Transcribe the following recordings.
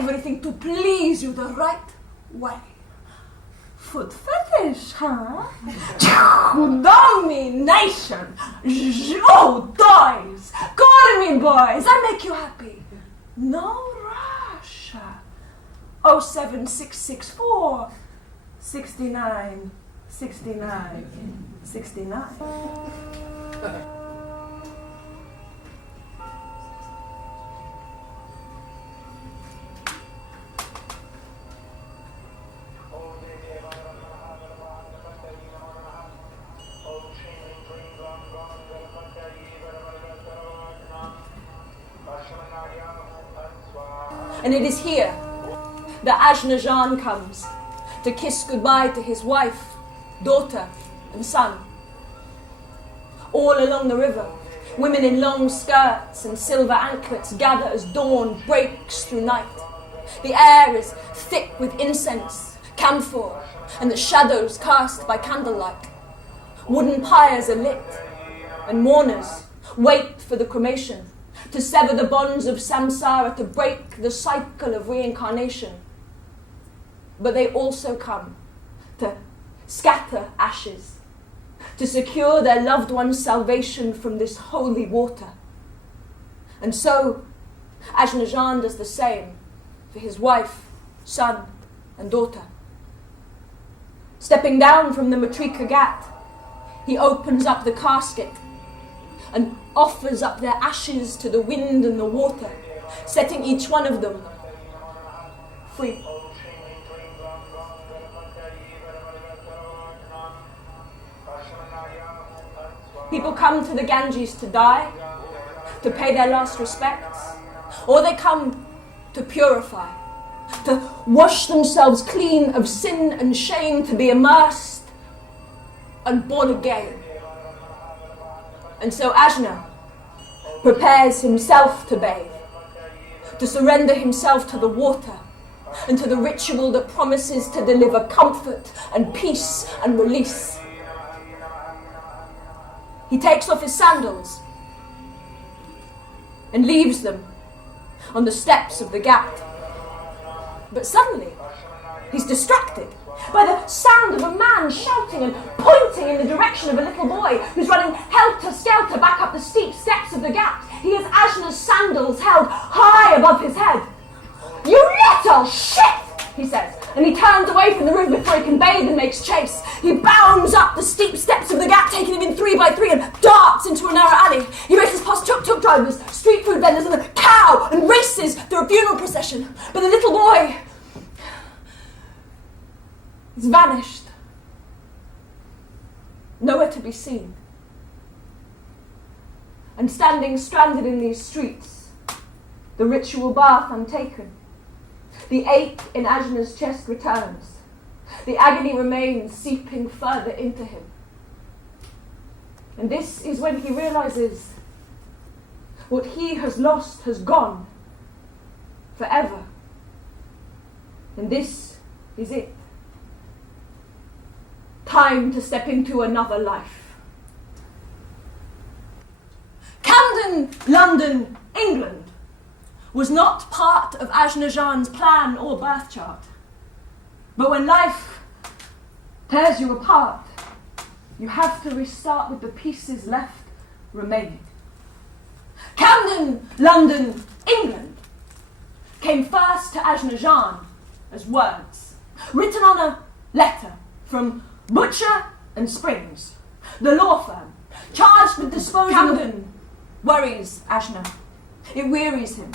everything to please you the right way. Foot fetish, huh? Domination. Oh, toys. Call me boys. I make you happy. No rush. 07664 69 69 69. And it is here that Ajnajan comes to kiss goodbye to his wife, daughter, and son. All along the river, women in long skirts and silver anklets gather as dawn breaks through night. The air is thick with incense, camphor, and the shadows cast by candlelight. Wooden pyres are lit, and mourners wait for the cremation, to sever the bonds of samsara, to break the cycle of reincarnation. But they also come to scatter ashes, to secure their loved one's salvation from this holy water. And so Ajnajan does the same for his wife, son, and daughter. Stepping down from the Matrika Ghat, he opens up the casket and offers up their ashes to the wind and the water, setting each one of them free. People come to the Ganges to die, to pay their last respects, or they come to purify, to wash themselves clean of sin and shame, to be immersed and born again. And so Ajna prepares himself to bathe, to surrender himself to the water and to the ritual that promises to deliver comfort and peace and release. He takes off his sandals and leaves them on the steps of the Ghat. But suddenly, he's distracted by the sound of a man shouting and pointing in the direction of a little boy who's running helter-skelter back up the steep steps of the Ghat. He has Ajna's sandals held high above his head. "You little shit!" he says, and he turns away from the river before he can bathe and makes chase. He bounds up the steep steps of the Ghat, taking him in 3 by 3, and darts into a narrow alley. He races past tuk-tuk drivers, street food vendors, and a cow, and races through a funeral procession. But the little boy is vanished, nowhere to be seen. And standing stranded in these streets, the ritual bath untaken, the ache in Ajna's chest returns. The agony remains, seeping further into him. And this is when he realizes what he has lost has gone forever. And this is it. Time to step into another life. Camden, London, England was not part of Ajnajan's plan or birth chart. But when life tears you apart, you have to restart with the pieces left remaining. Camden, London, England came first to Ajnajan as words, written on a letter from Butcher and Springs, the law firm charged with disposing Camden worries Ajna. It wearies him.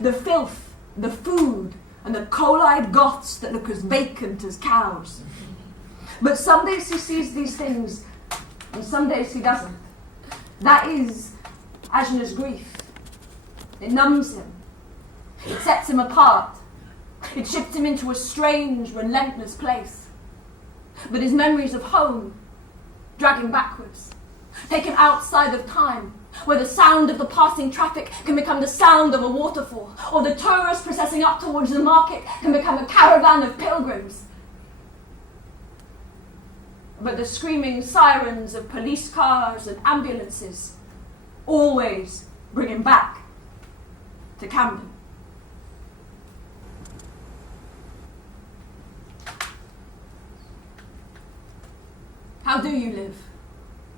The filth, the food, and the coal-eyed Goths that look as vacant as cows. But some days he sees these things, and some days he doesn't. That is Ajna's grief. It numbs him. It sets him apart. It shifts him into a strange, relentless place. But his memories of home drag him backwards, take him outside of time, where the sound of the passing traffic can become the sound of a waterfall, or the tourist processing up towards the market can become a caravan of pilgrims. But the screaming sirens of police cars and ambulances always bring him back to Camden. How do you live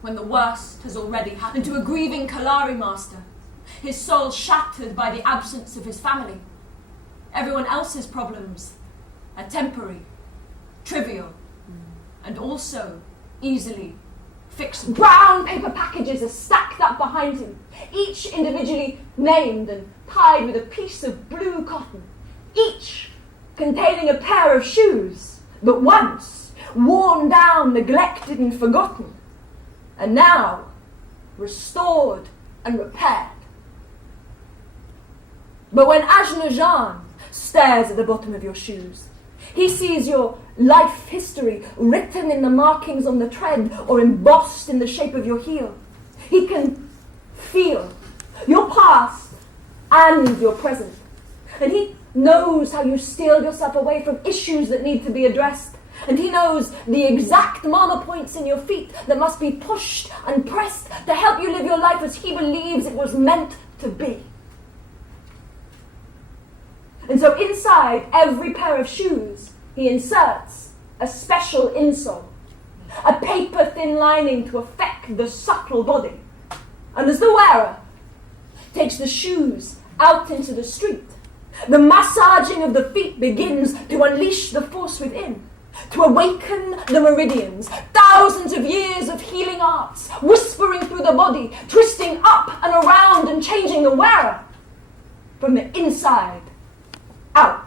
when the worst has already happened to a grieving Kalari master, his soul shattered by the absence of his family? Everyone else's problems are temporary, trivial, and also easily fixable. Brown paper packages are stacked up behind him, each individually named and tied with a piece of blue cotton, each containing a pair of shoes, but once worn down, neglected and forgotten, and now restored and repaired. But when Ajna stares at the bottom of your shoes, he sees your life history written in the markings on the tread or embossed in the shape of your heel. He can feel your past and your present. And he knows how you steal yourself away from issues that need to be addressed. And he knows the exact mama points in your feet that must be pushed and pressed to help you live your life as he believes it was meant to be. And so inside every pair of shoes, he inserts a special insole, a paper-thin lining to affect the subtle body. And as the wearer takes the shoes out into the street, the massaging of the feet begins to unleash the force within, to awaken the meridians, thousands of years of healing arts, whispering through the body, twisting up and around and changing the wearer from the inside out.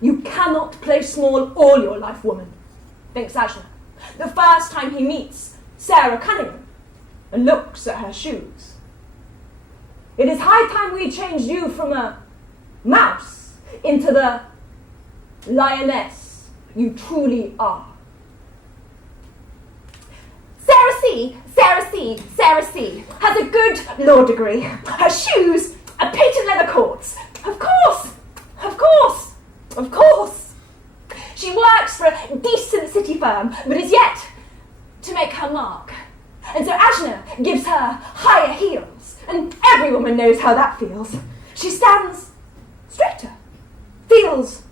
You cannot play small all your life, woman, thinks Ajna, the first time he meets Sarah Cunningham and looks at her shoes. It is high time we changed you from a mouse into the lioness you truly are. Sarah C. has a good law degree. Her shoes are patent leather courts. Of course. She works for a decent city firm, but is yet to make her mark. And so Ajna gives her higher heels, and every woman knows how that feels. She stands straighter, feels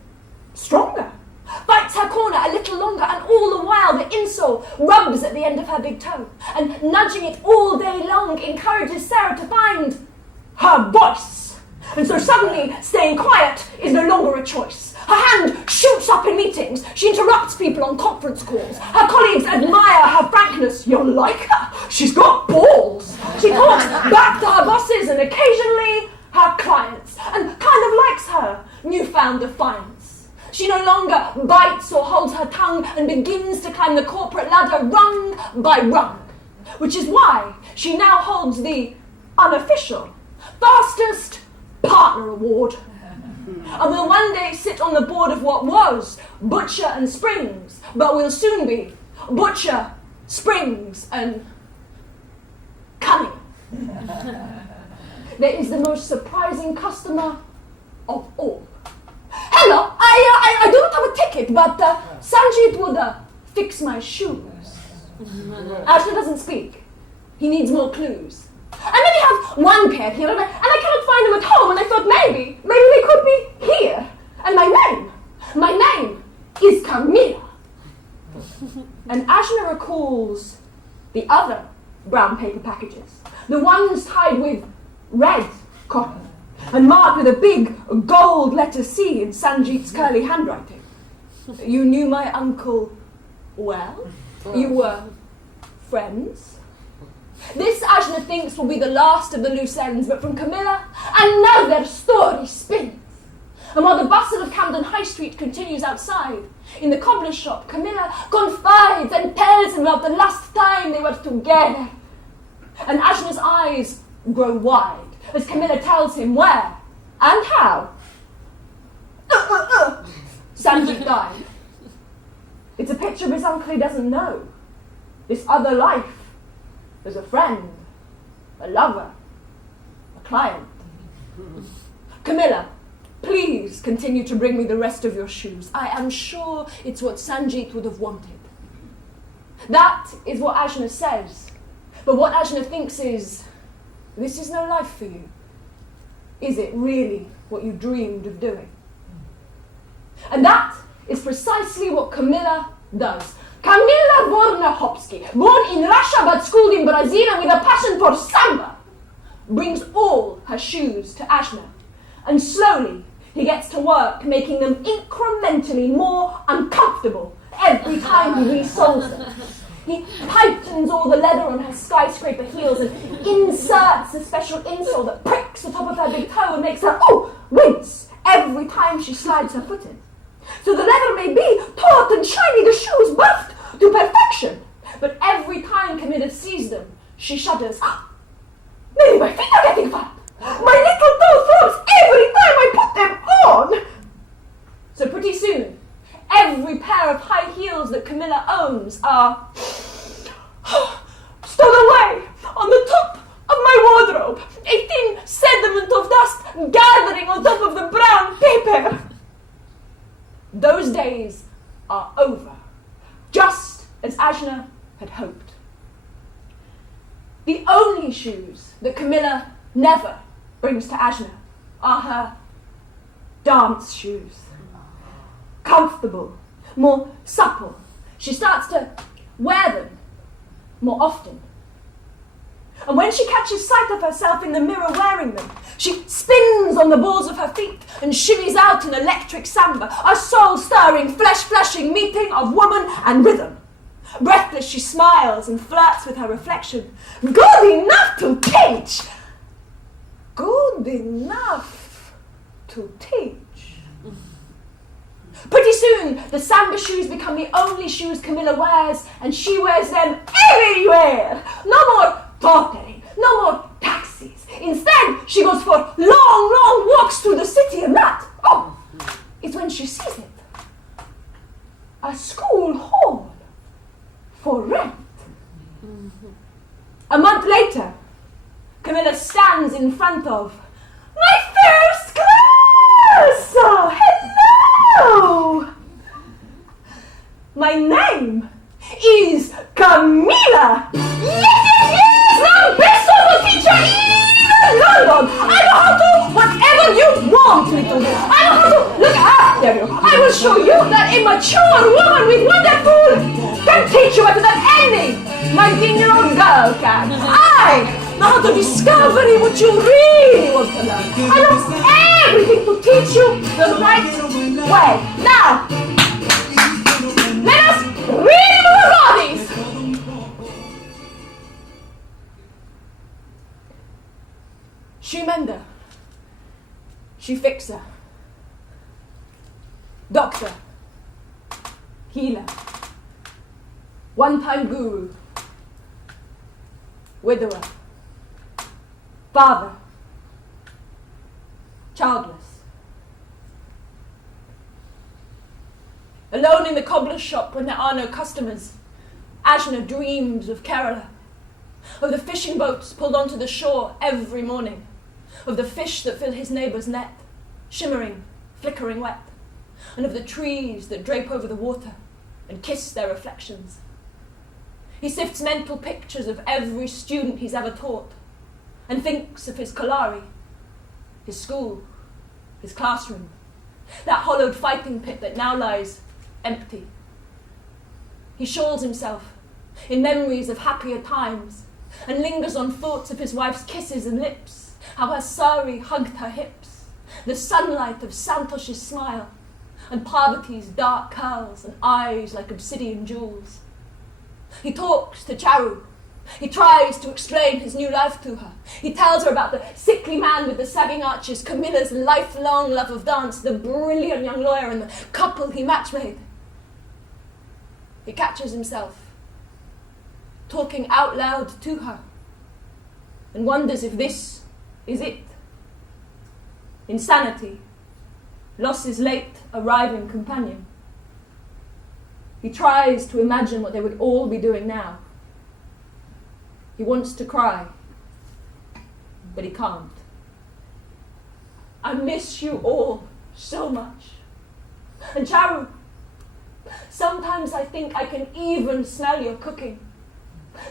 stronger, fights her corner a little longer, and all the while the insole rubs at the end of her big toe, and nudging it all day long encourages Sarah to find her voice. And so suddenly staying quiet is no longer a choice. Her hand shoots up in meetings. She interrupts people on conference calls. Her colleagues admire her frankness. You'll like her. She's got balls. She talks back to her bosses and occasionally her clients, and kind of likes her newfound defiance. She no longer bites or holds her tongue and begins to climb the corporate ladder rung by rung, which is why she now holds the unofficial fastest partner award, and will one day sit on the board of what was Butcher and Springs, but will soon be Butcher, Springs, and Cunningham. There is the most surprising customer of all. Hello, I don't have a ticket, but Sanjit would fix my shoes. Ashley doesn't speak. He needs more clues. I maybe have one pair here, and I cannot find them at home, and I thought maybe they could be here. And my name is Camila. And Ajna recalls the other brown paper packages, the ones tied with red cotton, and marked with a big gold letter C in Sanjit's curly handwriting. You knew my uncle well? You were friends? This, Ajna thinks, will be the last of the loose ends, but from Camila, another story spins. And while the bustle of Camden High Street continues outside, in the cobbler's shop, Camila confides and tells him about the last time they were together. And Ajna's eyes grow wide as Camila tells him where and how Sanjit died. It's a picture of his uncle he doesn't know. This other life. As a friend, a lover, a client. Camila, please continue to bring me the rest of your shoes. I am sure it's what Sanjit would have wanted. That is what Ajna says. But what Ajna thinks is, this is no life for you. Is it really what you dreamed of doing? And that is precisely what Camila does. Camila Vornachowski, born in Russia but schooled in Brazil and with a passion for samba, brings all her shoes to Ashna, and slowly he gets to work making them incrementally more uncomfortable every time he resoles them. He tightens all the leather on her skyscraper heels and inserts a special insole that pricks the top of her big toe and makes her, wince every time she slides her foot in. So the leather may be taut and shiny, the shoes buffed to perfection, but every time Camila sees them, she shudders. Maybe my feet are getting fat. My little toe throbs every time I put them on. So pretty soon, every pair of high heels that Camila owns are stowed away on the top of my wardrobe, a thin sediment of dust gathering on top of the brown paper. Those days are over, just as Ajna had hoped. The only shoes that Camila never brings to Ajna are her dance shoes. Comfortable, more supple. She starts to wear them more often. And when she catches sight of herself in the mirror wearing them, she spins on the balls of her feet and shimmies out an electric samba, a soul-stirring, flesh-flashing meeting of woman and rhythm. Breathless, she smiles and flirts with her reflection. Good enough to teach! Good enough to teach. Pretty soon, the samba shoes become the only shoes Camila wears, and she wears them everywhere. No more tottering, no more taxis. Instead, she goes for long, long walks through the city, and that, is when she sees it. A school hall for rent. A month later, Camila stands in front of my first class! Oh, hello! My name is Camila! Yes! The best solo teacher in London! I know how to whatever you want me to do. I know how to look after you. I will show you that a mature woman with wonderful can teach you better than any 19-year-old girl can. I know how to discover what you really want to learn. I know everything to teach you the right way. Now, let us read our bodies. She mender, she fixer, doctor, healer, one-time guru, widower, father, childless. Alone in the cobbler's shop when there are no customers, Ajna dreams of Kerala, of the fishing boats pulled onto the shore every morning, of the fish that fill his neighbour's net, shimmering, flickering wet, and of the trees that drape over the water and kiss their reflections. He sifts mental pictures of every student he's ever taught, and thinks of his Kalari, his school, his classroom, that hollowed fighting pit that now lies empty. He shawls himself in memories of happier times, and lingers on thoughts of his wife's kisses and lips, how her sari hugged her hips, the sunlight of Santosh's smile, and Parvati's dark curls and eyes like obsidian jewels. He talks to Charu. He tries to explain his new life to her. He tells her about the sickly man with the sagging arches, Camilla's lifelong love of dance, the brilliant young lawyer and the couple he matchmade. He catches himself talking out loud to her and wonders if this is it. Insanity, lost his late arriving companion. He tries to imagine what they would all be doing now. He wants to cry, but he can't. I miss you all so much. And Charu, sometimes I think I can even smell your cooking.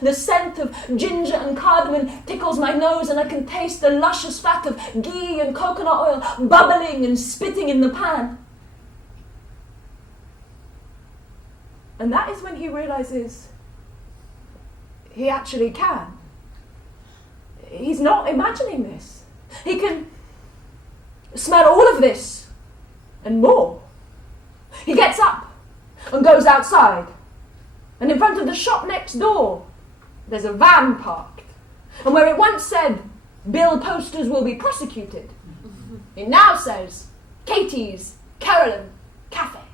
The scent of ginger and cardamom tickles my nose, and I can taste the luscious fat of ghee and coconut oil bubbling and spitting in the pan. And that is when he realises he actually can. He's not imagining this. He can smell all of this and more. He gets up and goes outside. And in front of the shop next door, there's a van parked. And where it once said, "Bill posters will be prosecuted," it now says, "Katie's Carolyn Cafe."